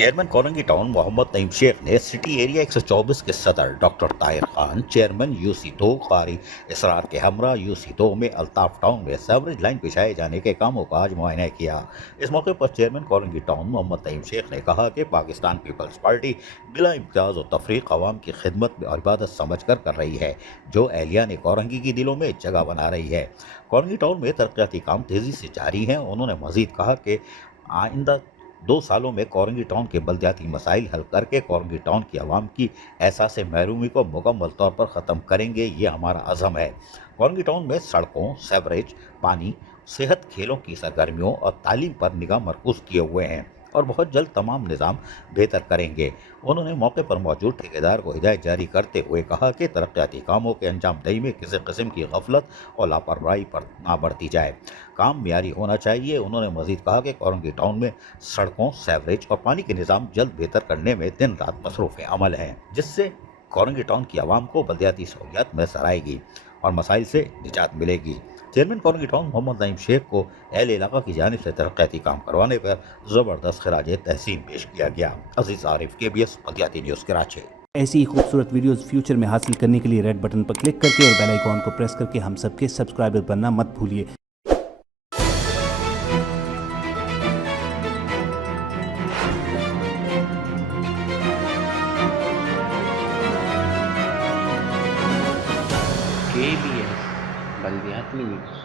Chairman Korangi town Mohammad Naeem Sheikh ने city area 124 के सदर डॉक्टर ताहिर खान, चेयरमैन यूसी2 कारी इसरार के हमरा यूसी2 में अल्ताफ टाउन में सेवरेज लाइन बिछाए जाने के कामों का आज मुआयना किया। इस मौके पर चेयरमैन कोरंगी टाउन मोहम्मद नईम शेख ने कहा कि पाकिस्तान पीपल्स पार्टी बिला इम्तियाज और तफरीक अवाम की खिदमत और इबादत समझ कर रही है, जो एहलिया ने कोरंगी की दिलों में जगह बना रही है। कोरंगी टाउन में तरक्याती काम तेज़ी से जारी हैं। उन्होंने मजीद कहा कि आइंदा 2 सालों में कोरंगी टाउन के बल्दियाती मसाइल हल करके कोरंगी टाउन की आवाम की एहसास महरूमी को मुकम्मल तौर पर ख़त्म करेंगे, ये हमारा अज़म है। कोरंगी टाउन में सड़कों, सेवरेज, पानी, सेहत, खेलों की सरगर्मियों और तालीम पर निगाह मरकूज़ किए हुए हैं और बहुत जल्द तमाम निज़ाम बेहतर करेंगे। उन्होंने मौके पर मौजूद ठेकेदार को हिदायत जारी करते हुए कहा कि तरक्याती कामों के अंजाम दही में किसी किस्म की गफलत और लापरवाही पर ना बरती जाए, काम मियारी होना चाहिए। उन्होंने मजीद कहा कि कोरंगी टाउन में सड़कों, सेवरेज और पानी के निज़ाम जल्द बेहतर करने में दिन रात मसरूफ़ अमल हैं, जिससे कोरंगी टाउन की आवाम को बल्दियाती सहूलियात मैसर आएगी और मसाइल से निजात मिलेगी। चेयरमैन कोरंगी टाउन मोहम्मद नईम शेख को अहल इलाका की जानिब से तरक्याती काम करवाने पर ज़बरदस्त खिराज तहसीन पेश किया गया। अजीज़ आरिफ, KBS बल्दियाती न्यूज़, कराची। ऐसी ही खूबसूरत वीडियोस फ्यूचर में हासिल करने के लिए रेड बटन पर क्लिक करके और बेल आइकॉन को प्रेस करके हम सबके सब्सक्राइबर बनना मत भूलिए। KBS बल्दियाती न्यूज़।